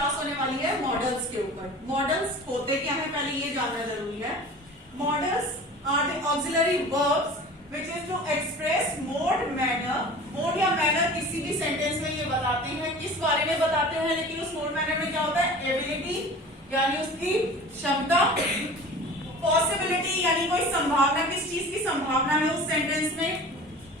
Class होने वाली है मॉडल्स के ऊपर। मॉडल्स होते क्या है पहले ये जानना जरूरी है। Modals are the auxiliary verbs which is to express mode manner. Mode या मैनर किसी भी सेंटेंस में ये बताते हैं, किस बारे में बताते हैं, लेकिन उस मोड मैनर में क्या होता है, एबिलिटी यानी उसकी क्षमता, पॉसिबिलिटी यानी कोई संभावना, किस चीज की संभावना है उस सेंटेंस में,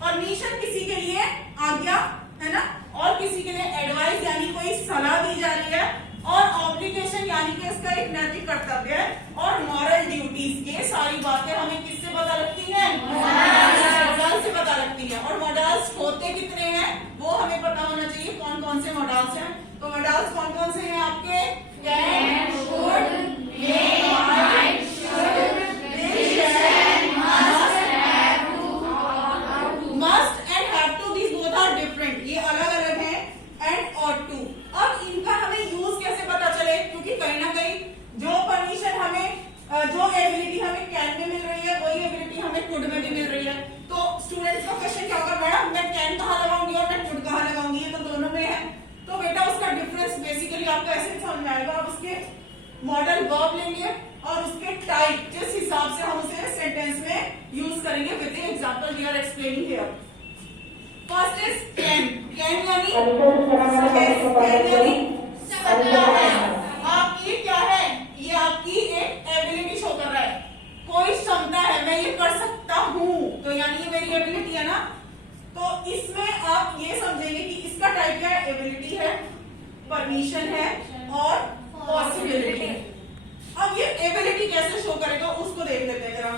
परमिशन किसी के लिए आज्ञा है ना, और किसी के लिए एडवाइस यानी कोई सलाह दी जा रही है, और ऑब्लिगेशन यानी कि इसका एक नैतिक कर्तव्य है, और मॉरल ड्यूटीज। ये सारी बातें हमें किससे पता लगती हैं, मॉडल से पता लगती है। और मॉडल्स होते कितने हैं वो हमें पता होना चाहिए, कौन कौन से मॉडल्स हैं। तो मॉडल्स कौन कौन से हैं आपके, can, should, may, might, should, will, shall, must and have to. These both are different, ये अलग अलग हैं, एंड और टू। अब इनका हमें यूज कैसे पता चले, क्योंकि कहीं ना कहीं जो परमिशन हमें, जो एबिलिटी हमें कैन में मिल रही है वही एबिलिटी हमें कुड में भी मिल रही है। तो स्टूडेंट्स का क्वेश्चन क्या होगा, मैडम मैं कैन कहाँ लगाऊंगी और मैं कुड कहाँ लगाऊंगी, ये तो दोनों में है। तो बेटा उसका डिफरेंस बेसिकली आपको ऐसे समझ में आएगा। आप उसके मॉडल वर्ब लेंगे और उसके टाइप, जिस हिसाब से हम उसे सेंटेंस में यूज करेंगे with the example we are explaining here. First is can. Can यानी सकता है। आपकी क्या है, ये आपकी एक एबिलिटी शो कर रहा है, कोई क्षमता है, मैं ये कर सकता हूं, तो यानी ये मेरी एबिलिटी है ना। तो इसमें आप ये समझेंगे कि इसका टाइप क्या है, एबिलिटी है, परमिशन है और पॉसिबिलिटी है। अब ये एबिलिटी कैसे शो करेगा उसको देख लेते हैं जरा।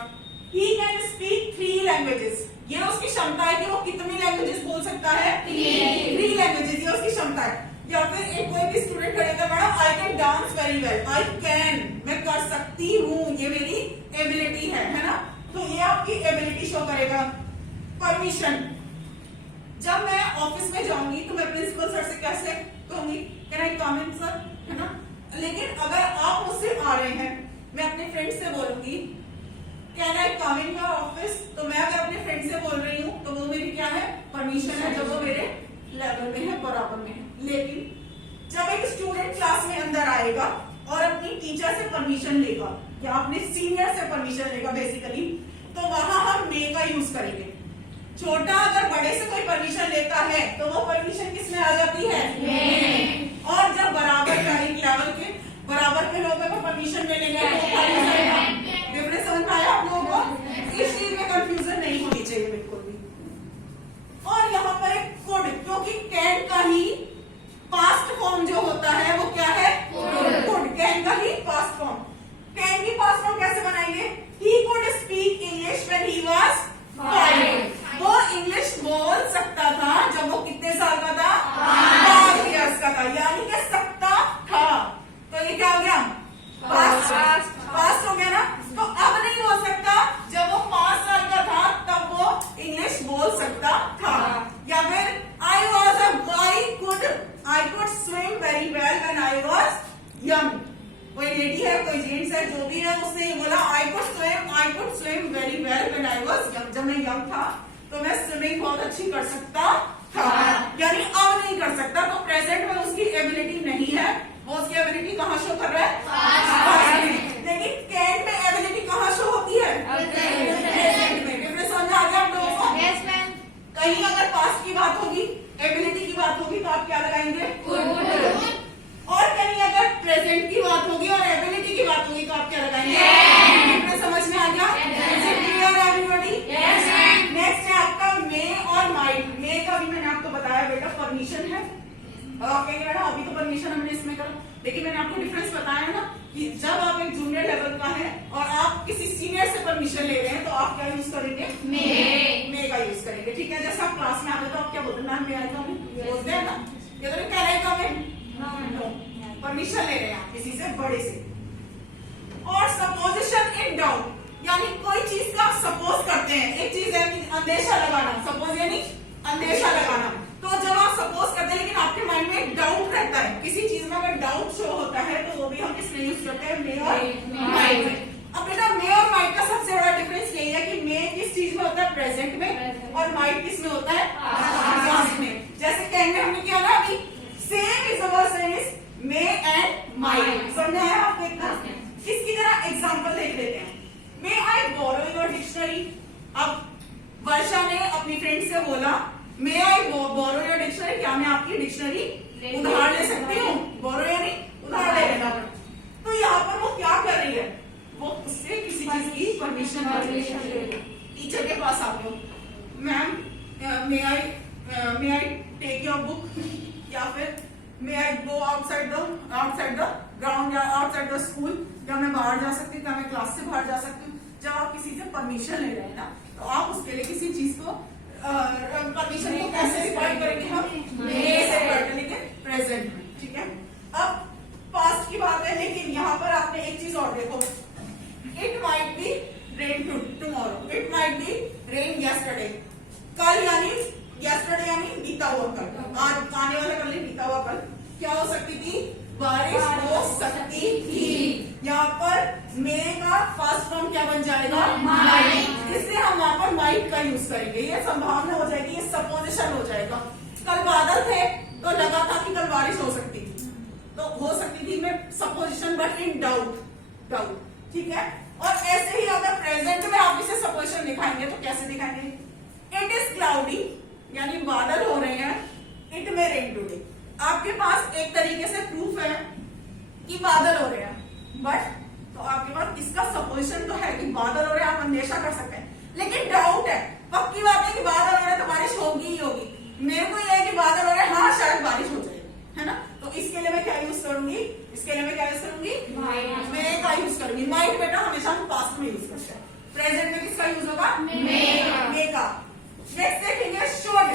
He can speak 3 languages, ये उसकी क्षमता है कि वो कितनी लैंग्वेजेस बोल सकता है, 3 लैंग्वेजेस, ये उसकी क्षमता है। या फिर एक कोई भी स्टूडेंट करेगा, madam I can dance very well, I can, मैं कर सकती हूँ, ये मेरी एबिलिटी है ना। तो ये आपकी एबिलिटी शो करेगा। परमिशन, जब मैं ऑफिस में जाऊंगी तो मैं प्रिंसिपल सर से कैसे कहूंगी, can I come in sir, है ना। लेकिन अगर आप मुझसे आ रहे हैं, मैं अपने फ्रेंड से बोलूंगी can I come in your office, तो मैं अगर अपने फ्रेंड से बोल रही हूँ तो वो मेरी क्या है, परमिशन है, जब वो मेरे लेवल में है, बराबर में है। लेकिन जब एक स्टूडेंट क्लास में अंदर आएगा और अपनी टीचर से परमिशन लेगा या अपने सीनियर से परमिशन लेगा बेसिकली, तो वहां हम मे का यूज करेंगे। छोटा अगर बड़े से कोई परमिशन लेता है तो वो परमिशन किस में आ जाती है, मे। और जब बराबर का एक लेवल के बराबर के लोगों को परमिशन मिलेंगे तो डिफरेंस समझ में आया आप लोगों को। इस चीज में कंफ्यूजन नहीं होनी चाहिए बिल्कुल भी। और यहाँ पर एक कुड, क्योंकि कैन का ही पास्ट फॉर्म जो होता है वो क्या है, कुड। कैन का ही पास्ट फॉर्म। कैन की पास्ट फॉर्म कैसे बनाएंगे, he could speak English when he was 5। वो इंग्लिश बोल सकता था जब वो कितने साल का था, 5 इयर्स का था, यानी कि सकता था। तो ये क्या हो गया, पास्ट हो गया ना। तो अब नहीं हो सकता, जब वो 5 साल का था तब वो इंग्लिश बोल सकता था। या फिर I could swim very well when I was young। कोई लेडी है, कोई जेंट्स है, जो भी है, उसने ये बोला I could swim very well when I was young। जब मैं यंग था तो मैं स्विमिंग बहुत अच्छी कर सकता था, यानी अब नहीं कर सकता। तो प्रेजेंट में उसकी एबिलिटी नहीं है, वो उसकी एबिलिटी कहाँ शो कर रहा है, लेकिन कैन में एबिलिटी कहाँ शो होती है, प्रेजेंट में। डिफरेंस समझ आ गया आप लोगों को। कहीं अगर पास्ट की बात होगी, एबिलिटी की बात होगी तो आप क्या लगाएंगे, और कहीं अगर प्रेजेंट की बात होगी और एबिलिटी की बात होगी तो आप क्या लगाएंगे। डिफरेंस समझ में आ गया, क्लियर एवरीबॉडी। नेक्स्ट है आपका मे और माइट। मे का भी मैंने आपको बताया बेटा परमिशन है, कहेंगे मैडम अभी तो परमिशन हमने इसमें करा, लेकिन मैंने आपको डिफरेंस बताया ना कि जब आप एक जूनियर लेवल का है और आप किसी सीनियर से परमिशन ले रहे हैं तो आप क्या यूज करेंगे, मे का यूज करेंगे। ठीक है, जैसे आप क्लास में आते तो आप क्या बोलते हैं, मैम मे आई कम इन, बोलते हैं ना, ये तो क्या है कम इन, परमिशन ले रहे हैं आप किसी से बड़े से। और सपोजिशन इन डाउट, यानी कोई चीज का सपोज करते हैं, एक चीज है कि अंदेशा लगाना, सपोज यानी अंदेशा लगाना। तो जब आप सपोज करते हैं लेकिन आपके माइंड में एक डाउट रहता है, किसी चीज में अगर डाउट शो होता है तो वो भी हम किसमें यूज करते हैं, मे और माइट में। अब बेटा मे और माइट का सबसे बड़ा डिफरेंस यही है कि मे किस चीज में होता है, प्रेजेंट में, और माइट किस में होता है, पास्ट में। जैसे कैन में हमने किया ना अभी, same is our same is may and might. समझ आया आपको? इसकी तरह एग्जांपल देख लेते हैं। मे आई बोरो योर डिक्शनरी। अब वर्षा ने अपनी फ्रेंड से बोला मे आई बोरो योर डिक्शनरी, क्या मैं आपकी डिक्शनरी उधार ले सकती हूँ? बोरो यानी उधार ले लेना। तो यहाँ पर वो क्या कर रही है, वो उससे किसी चीज की परमिशन ले रही है। टीचर के पास आते हो, ma'am may I take your book, या फिर may I go outside the ground या आउटसाइड द स्कूल, क्या मैं बाहर जा सकती हूँ, क्या मैं क्लास से बाहर जा सकती हूँ? जब आप किसी से परमिशन ले रहे हैं ना, तो आप उसके लिए किसी चीज को परमिशन को कैसे डिफाइन करेंगे? हम मे से करते, लेकिन प्रेजेंट में। ठीक है, अब पास्ट की बात है, लेकिन यहाँ पर आपने एक चीज और देखो, it might be rain tomorrow, it might be rain yesterday. कल यानी यस्टरडे यानी बीता हुआ कल, आज आने वाला कल नहीं, बीता हुआ कल क्या हो सकती थी? बारिश हो सकती थी। यहाँ पर मे का फर्स्ट फॉर्म क्या बन जाएगा? माइट। इसलिए हम वहां पर माइट का यूज करेंगे। ये संभावना हो जाएगी, ये सपोजिशन हो जाएगा। कल बादल थे तो लगा था कि कल बारिश हो सकती थी, तो हो सकती थी में सपोजिशन, बट इन डाउट। ठीक है, और ऐसे ही अगर प्रेजेंट में आप इसे सपोजिशन दिखाएंगे तो कैसे दिखाएंगे? इट इज क्लाउडी यानी बादल हो रहे हैं, इट में रेन टुडे। आपके पास एक तरीके से प्रूफ है कि बादल हो रहे हैं, बट तो आपके पास इसका सपोजिशन तो है कि बादल हो रहे हैं, आप अंदेशा कर सकते हैं, लेकिन डाउट है। पक्की बात है कि बादल हो रहे हैं तो बारिश होगी ही होगी। मेरे को यह है कि बादल हो रहे हैं, हाँ शायद बारिश हो जाएगी, है ना? तो इसके लिए मैं क्या यूज करूंगी? इसके लिए मैं क्या यूज करूंगी? मे का यूज करूंगी। माइट बेटा हमेशा हम पास्ट में यूज करते हैं, प्रेजेंट में किसका यूज होगा? मे का। नेक्स्ट देखेंगे शुड।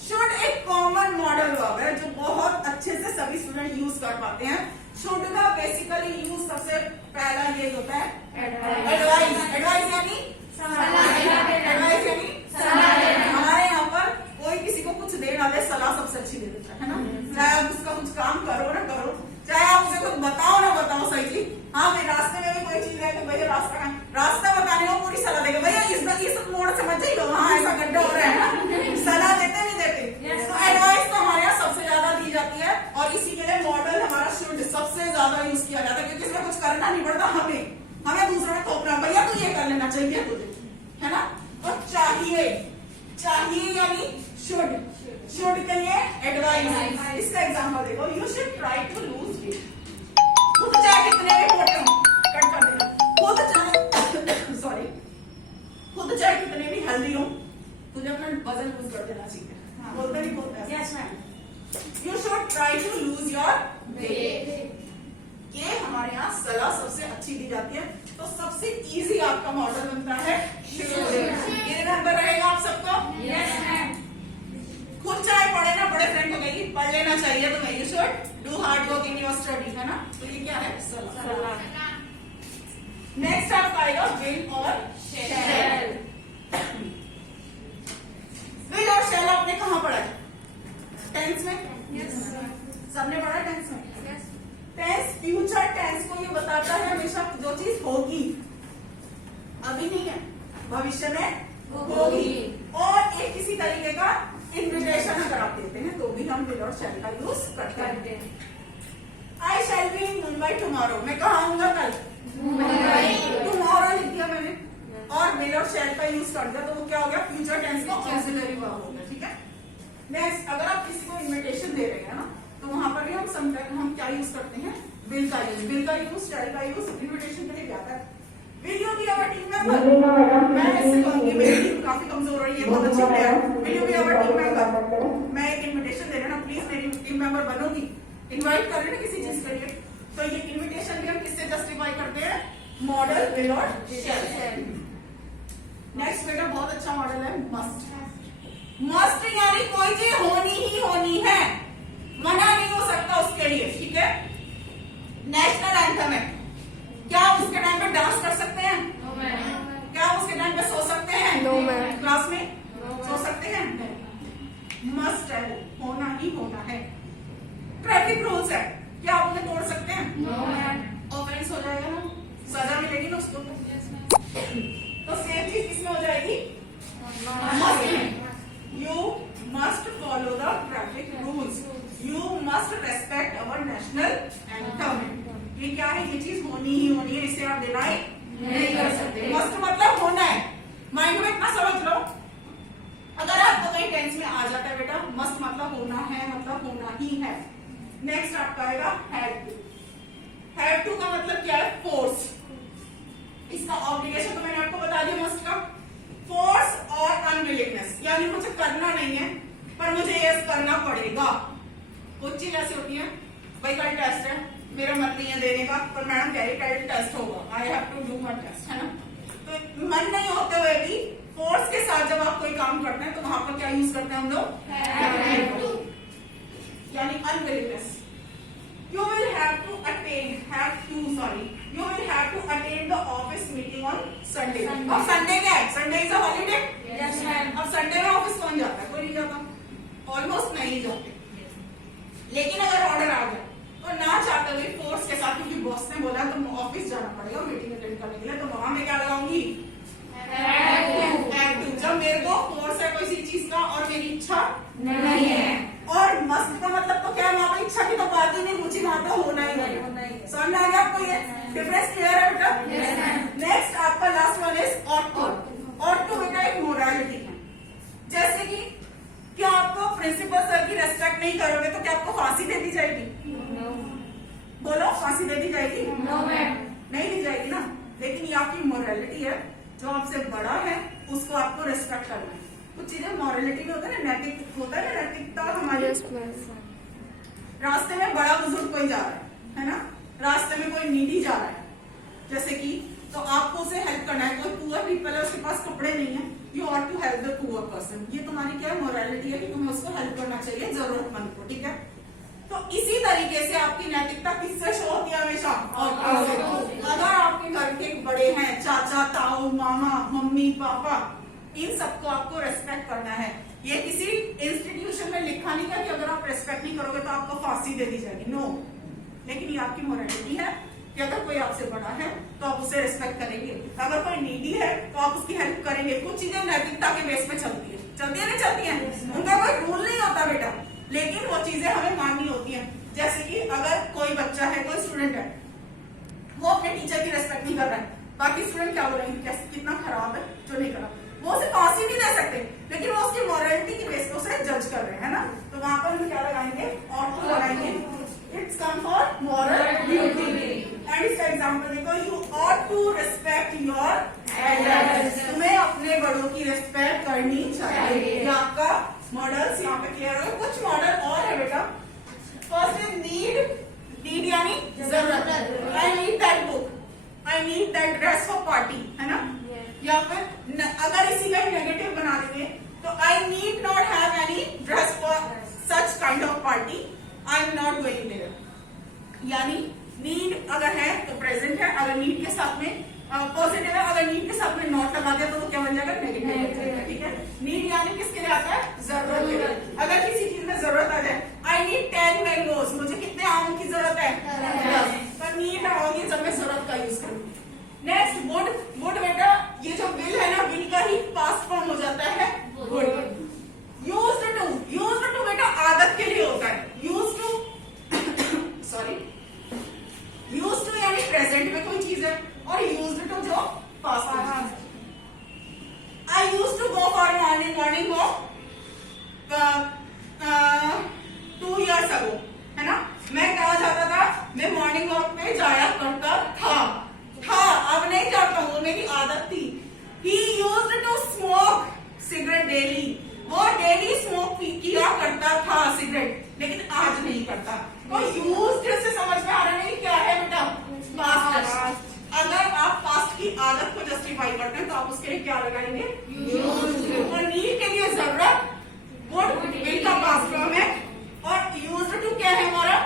शुड एक कॉमन मॉडल वर्ब है जो बहुत अच्छे से सभी स्टूडेंट यूज कर पाते हैं। शुड का बेसिकली यूज सबसे पहला ये होता है एडवाइस। एडवाइस यानी एडवाइस यानी हमारे यहाँ पर कोई किसी को कुछ दे ना दे, सलाह सबसे अच्छी दे देता है ना? चाहे आप उसका कुछ काम करो ना करो, चाहे आप उसे कुछ बताओ ना बताओ सही। हाँ भाई, रास्ते में भी कोई चीज है तो भैया रास्ता बताने को पूरी सलाह देगा, भैया इस मोड़ से मत जाइए, वहाँ ऐसा गड्ढा हो रहा है ना। सलाह देते नहीं देते। तो एडवाइस तो हमारे यहाँ सबसे ज्यादा दी जाती है, और इसी के लिए मॉडल हमारा शुड सबसे ज्यादा यूज किया जाता है, क्योंकि इसमें कुछ करना नहीं पड़ता हमें दूसरों ने थोपना, भैया तू ये कर लेना चाहिए तुझे, है ना? तो चाहिए यानी शुड। शुड के लिए एडवाइस। इसका एग्जांपल देखो, you should try to lose weight. खुद चाहे कितने भी मोटे हो, कट कर देना। खुद चाहे कितने भी हेल्दी हो, तुझे अपना वजन लूज कर देना चाहिए। बोलते नहीं बोलते? Yes ma'am. You should try to lose your weight. ये हमारे यहाँ सलाह सबसे अच्छी दी जाती है। तो सबसे इजी आपका मॉडल बनता है शुड। ये नंबर रहेगा आप सबको? Yes ma'am. खुद चाहे पढ़े ना पढ़े, फ्रेंड को कहेगी पढ़ लेना चाहिए तुम्हें, you should do hard work in your study, है ना? तो ये क्या है? सलाह। नेक्स्ट आपका आएगा विल और शैल। विल और शैल आपने कहाँ पढ़ा है? टेंस में? सबने पढ़ा टेंस में? टेंस फ्यूचर टेंस को ये बताता है हमेशा जो चीज होगी, अभी नहीं है, भविष्य में होगी। और एक किसी तरीके का इन्विटेशन अगर आप देते हैं तो भी हम विल और शैल का यूज करते हैं। I shall be in Mumbai tomorrow. मैं कहाँ आऊंगा कल? मुंबई। टुमारो लिख दिया मैंने, और विल और शैल का यूज कर दिया, तो वो क्या हो गया? फ्यूचर टेंस का ऑक्सिलरी वर्ब हो गया। ठीक है, नेक्स्ट अगर आप किसी को इन्विटेशन दे रहे हैं ना, तो वहां पर भी हम क्या यूज करते हैं? विल का यूज। विल का यूज, शैल का यूज इन्विटेशन के लिए क्या है? Will you be our team member? मैं ऐसे कहूंगी मेरी टीम काफी कमजोर है, ये बहुत अच्छी player, will you be our team member? मैं एक इन्विटेशन दे रहा ना, प्लीज मेरी टीम मेंबर बनोगी? इनवाइट कर रहे ना किसी चीज के लिए, तो ये इन्विटेशन भी हम किससे जस्टिफाई करते हैं? मॉडल विल और शैल। नेक्स्ट बेटा बहुत अच्छा मॉडल है मस्ट। मस्ट यानी कोई चीज होनी ही होनी है, मना नहीं हो सकता उसके लिए। ठीक है, नेशनल एंथम है, क्या आप उसके टाइम पे डांस कर सकते हैं? No ma'am. क्या आप उसके टाइम पे सो सकते हैं? No ma'am. क्लास में सो सकते हैं? मस्ट है, होना ही होना है। ट्रैफिक रूल्स है, क्या आप उन्हें तोड़ सकते हैं? No ma'am. ऑफेंस हो जाएगा ना, सजा मिलेगी ना उसको। तो सेम चीज किसमें हो जाएगी? मस्ट में। You must follow the traffic rules, you must respect our national anthem. ये क्या है, ये चीज होनी ही होनी है, इसे आप डिनाई नहीं कर सकते। मस्ट मतलब होना है, माइंड में इतना समझ लो। अगर आपको कहीं टेंस में आ जाता है बेटा मस्ट मतलब होना है, मतलब होना ही है। नेक्स्ट आपका आएगा हैड टू। हैड टू का मतलब क्या है, फोर्स। इसका ऑब्लिगेशन तो मैंने आपको बता दिया मस्ट का। फोर्स और अनविलिंगनेस, यानी मुझे करना नहीं है पर मुझे यस करना पड़ेगा। कुछ चीज ऐसी होती है, भाई कल टेस्ट है, मेरा मन नहीं है देने का, पर मैडम कह रही कल टेस्ट होगा, I have to do my test, है ना। तो मन नहीं होते हुए भी फोर्स के साथ जब आप कोई काम करते हैं तो वहां पर क्या यूज करते हैं हम लोग, यानी unwillingness. You will have to attend the office meeting on Sunday. अब संडे क्या है, Sunday is a holiday. Yes, ma'am. अब संडे में ऑफिस कौन जाता है, कोई नहीं जाता, ऑलमोस्ट नहीं जाते। लेकिन अगर ऑर्डर आ गया तो ना चाहते हुए फोर्स के साथ, क्योंकि बॉस ने बोला तो ऑफिस जाना पड़ेगा मीटिंग अटेंड करने के लिए, तो वहां मैं क्या लगाऊंगी, हैव टू। जब मेरे को फोर्स है कोई चीज का और मेरी इच्छा नहीं है। और मस्त का मतलब तो क्या है, वहां पर इच्छा की तो बात ही नहीं, मुझे वहां तो होना ही नहीं। समझ में आ गया आपको, ये डिफरेंस क्लियर है बेटा। नेक्स्ट आपका last one is ought to. Ought to बेटा एक मोरालिटी है। जैसे कि क्या आपको प्रिंसिपल सर की रेस्पेक्ट नहीं करोगे तो क्या आपको फांसी दे दी जाएगी, बोलो, फांसी दे दी जाएगी, नो मैम, नहीं दी जाएगी ना। लेकिन ये आपकी मोरालिटी है, जो आपसे बड़ा है उसको आपको रेस्पेक्ट करना है। कुछ चीजें मॉरलिटी में होता है ना, नैतिक होता है ना, नैतिकता हमारी। रास्ते में बड़ा बुजुर्ग कोई जा रहा है ना, रास्ते में कोई नीडी जा रहा है जैसे कि, तो आपको उसे हेल्प करना है। कोई पुअर पीपल है, उसके पास कपड़े नहीं है, you ought to help the poor person. ये तुम्हारी क्या है, मोरालिटी है कि तुम्हें उसको हेल्प करना चाहिए, जरूरतमंद को, ठीक है। तो इसी तरीके से आपकी नैतिकता किससे शो होती है हमेशा, अगर आपके घर के बड़े हैं, चाचा ताऊ मामा मम्मी पापा, इन सबको आपको रेस्पेक्ट करना है। ये किसी इंस्टीट्यूशन में लिखा नहीं है कि अगर आप रेस्पेक्ट नहीं करोगे तो आपको फांसी दे दी जाएगी, नो। लेकिन ये आपकी मोरालिटी है कि अगर कोई आपसे बड़ा है तो आप उसे रेस्पेक्ट करेंगे, अगर कोई नीडी है तो आप उसकी हेल्प करेंगे। कुछ चीजें नैतिकता के बेस पे चलती है, नहीं चलती है, उनका कोई रूल नहीं होता बेटा, लेकिन वो चीजें हमें माननी होती है। जैसे कि अगर कोई बच्चा है, कोई स्टूडेंट है, वो अपने टीचर की रेस्पेक्ट नहीं कर रहा है, बाकी स्टूडेंट क्या बोलेंगे, कितना खराब है जो नहीं खराब, वो उसे पास ही नहीं दे सकते, लेकिन वो उसकी मॉरलिटी की बेस पे उसे जज कर रहे हैं, है ना। तो वहां पर हम क्या लगाएंगे, ऑट टू लगाएंगे। It's come for moral duty. And इसका एग्जांपल देखो, you ought to respect your elders. तुम्हें अपने बड़ों की रिस्पेक्ट करनी चाहिए। ये आपका मॉडल्स यहाँ पे क्लियर हो। कुछ मॉडल और है बेटा। फर्स्ट इज नीड यानी जरूरत। I need that book, I need that dress for party, है ना। या फिर अगर इसी का नेगेटिव बना देंगे तो I need not have any dress for such kind of party, I am not going there. यानी नीड अगर है तो प्रेजेंट है, अगर नीड के साथ में पॉजिटिव है, अगर नीड के साथ में नॉट लगा दिया तो वो क्या बन जाएगा, नेगेटिव, ठीक है। नीड यानी किसके लिए आता है, जरूरत के लिए। अगर किसी चीज में जरूरत आ जाए, आई नीड 10 मैंगोज, मुझे कितने आम की जरूरत है, तो नीड होगी जब मैं जरूरत का यूज करूंगी। Next would. वुड बेटा ये जो विल है ना, विल का ही पास्ट फॉर्म हो जाता है वुड। यूज्ड टू बेटा आदत के लिए होता है। यूज्ड टू यूज्ड टू यानी प्रेजेंट में कोई चीज है, और यूज्ड टू जो पास्ट में। I used to go for morning walk 2 years ago, है ना। मैं कहा जाता था, मैं मॉर्निंग वॉक पे जाया करता था, अब नहीं जाता हूँ, मेरी आदत थी। He used to smoke cigarette daily, वो डेली स्मोक किया करता था सिगरेट, लेकिन आज नहीं करता। तो यूज्ड से समझ में आ रहा है क्या है बेटा, पास्ट। अगर आप पास्ट की आदत को जस्टिफाई करते हैं तो आप उसके लिए क्या लगाएंगे, यूज्ड। और नीड के लिए जरूरत, वुड विल का पास्ट फॉर्म है, और यूज्ड टू क्या है हमारा,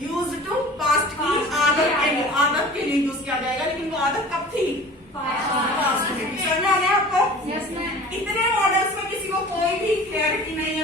यूज्ड टू पास्ट की आदत के लिए यूज किया जाएगा, लेकिन वो आदत कब थी, पास्ट में। समझ में आ गया आपको? Yes ma'am. इतने मॉडल्स में किसी को कोई भी क्लैरिटी नहीं